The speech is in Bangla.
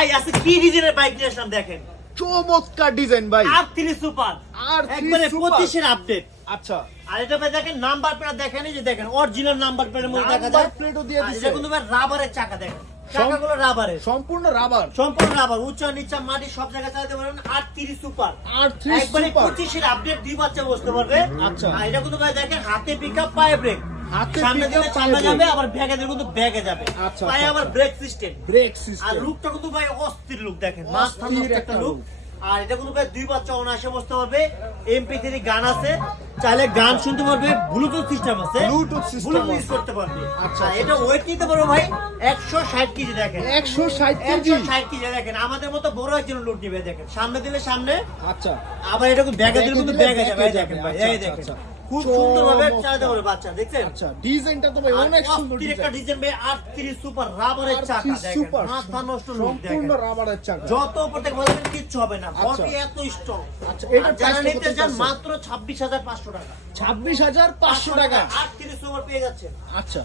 ভাই আজকে কি ডিজাইনের বাইক নিয়ে আসলাম দেখেন, চমৎকার ডিজাইন ভাই। R3 সুপার, R3 একবারে সুপার। 25 এর আপডেট। আচ্ছা, আর এটা ভাই দেখেন নাম্বার প্লেট দেখেন, এই যে দেখেন অরিজিনাল নাম্বার প্লেটের মধ্যে দেখা নাম্বার যায়। প্লেটও দিয়ে আর দিছে। এটা কিন্তু ভাই রাবারের চাকা দেখেন, চাকাগুলো রাবারের, সম্পূর্ণ রাবার। সম্পূর্ণ রাবার, উঁচা নিচা মাটি সব জায়গায় চালাতে পারবেন। R3 সুপার, R3 একবারে সুপার। 25 এর আপডেট, দুই বাচ্চা বসতে পারবে। আচ্ছা। আর এটা কিন্তু ভাই দেখেন হাতে পিকআপ, পায়ে ব্রেক, হাতে সামনে pick up, দিলে পায়ে সামনে brake। যাবে, আবার ব্যাগে দিলে কিন্তু ব্যাগে যাবে, আচ্ছা, পায়ে আচ্ছা, আবার আচ্ছা। Brake system. ব্রেক আর সিস্টেম। লুকটা কিন্তু ভাই অস্থির লুক দেখেন, অস্থির মাথা নষ্ট একটা একটা লুক। look। আর এটা কিন্তু ভাই দুই বাচ্চা অনায়াসে বসতে পারবে। MP3 গান আছে, চাইলে গান শুনতে পারবে, ব্লুটুথ সিস্টেম আছে, Bluetooth system ব্লুটুথ ইউজ আছে। করতে পারবে। আচ্ছা, আর আচ্ছা, এটা ওয়েট নিতে পারবে ভাই 160 কেজি দেখেন, 160 কেজি। 160 কেজি দেখেন, আমাদের মতো বড় একজন লোড নিবে দেখেন, সামনে দিলে সামনে, আচ্ছা, আবার এটা কিন্তু ব্যাগে দিলে কিন্তু ব্যাগে যাবে, এই যাবে। দেখেন ভাই, আচ্ছা, এই আচ্ছা, দেখেন আচ্ছা। খুব সুন্দর ভাবে চমৎকার। চালাতে পারবে বাচ্চা, দেখছেন? আচ্ছা, ডিজাইনটা তো ভাই অনেক সুন্দর অস্থির একটা ডিজাইন। ডিজাইন ভাই, R3 সুপার রাবারের চাকা দেখেন, সুপার, মাথা নষ্ট লুক দেখেন, সম্পূর্ণ রাবারের চাকা। যত উপর থেকে বলবেন কিচ্ছু হবে না, আচ্ছা। বডি এত স্ট্রং। আচ্ছা, এটার যারা price নিতে কত চান আছে? মাত্র 26,500 টাকা, 26,500 টাকা। R3 সুপার পেয়ে যাচ্ছেন। আচ্ছা,